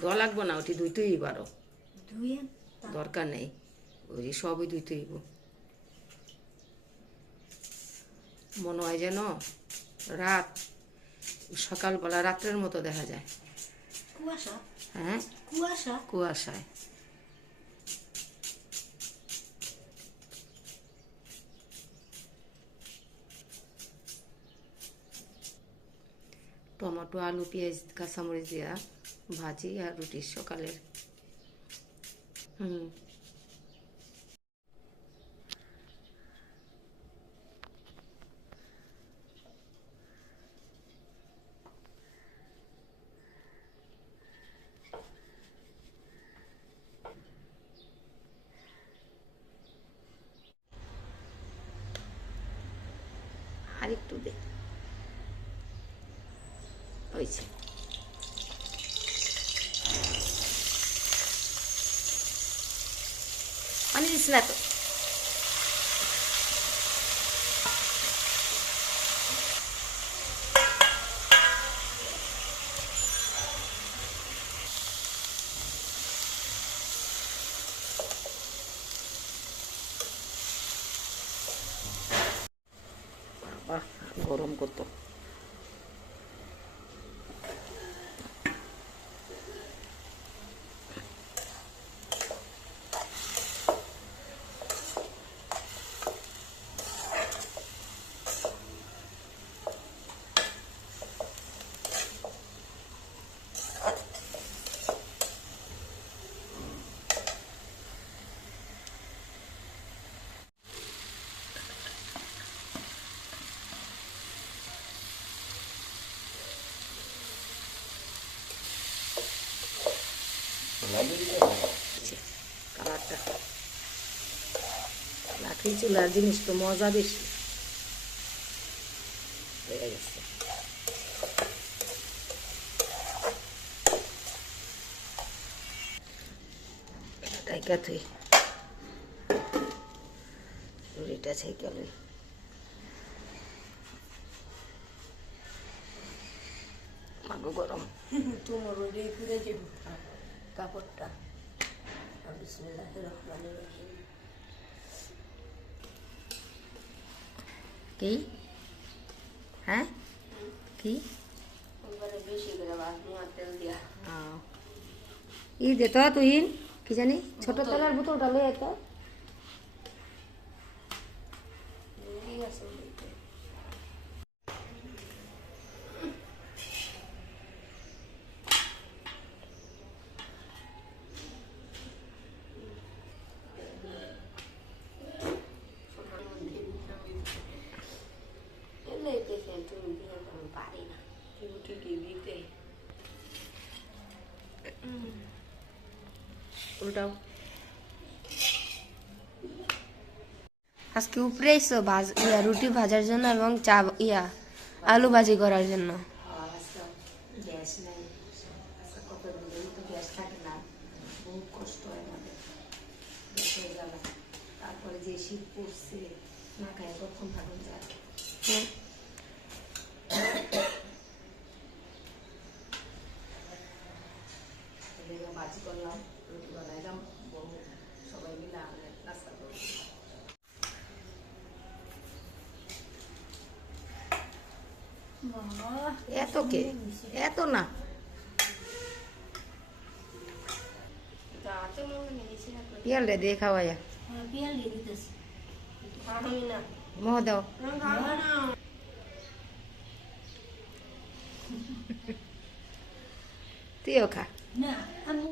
ধোয়া লাগবো না ওটি ধুইতেই পারো দরকার নেই ওই যে সবই ধুইতে হইব। মনে হয় যেন রাত সকালবেলা রাত্রের মতো দেখা যায়। কুয়াশা? হ্যাঁ? কুয়াশা? কুয়াশায়। টমেটো আলু পেঁয়াজ কাঁচামরিচ দিয়া ভাজি আর রুটি সকালের। হুম। আর একটু দে হয়েছে। পানি দিস না তো গরম কত। কালারটা। লাকড়ি চুলার জিনিস তো মজা বেশি। হয়ে গেছে। টাইকা তুই রুটিটা ছেঁকে লই। মাগো গরম। তোমার ওই ঘুরে যাব কাপড়টা। বিসমিল্লাহ রহমান রহিম। কি? হ্যাঁ? কি। ই দে তো তুই কি জানি? ছোট তেলের বোতলটা লই তো এলে দেখে তুমি দিয়ে আমি পারি না রুটি কি দিতে উল্টাও আজকে উপরে এসো ভাজ ইয়া রুটি ভাজার জন্য এবং চা ইয়া আলু ভাজি করার জন্য। গ্যাস নেই কত দিন তো গ্যাস থাকে না বহুত কষ্ট হয় আমাদের গ্যাসের জ্বালা তারপরে যে শীত পড়ছে না খায় কখন থাকুন যায় করলাম রুটি বানাইলাম বউ সবাই মিলে আমরা নাস্তা করলাম এত কে? এত না? রাতে নিয়েছি না পিয়াল রে দিয়ে খাওয়া যা। বিয়াল দিয়ে দিতেছি। আমি না। মোহ দাও। তুইও খা। না আমি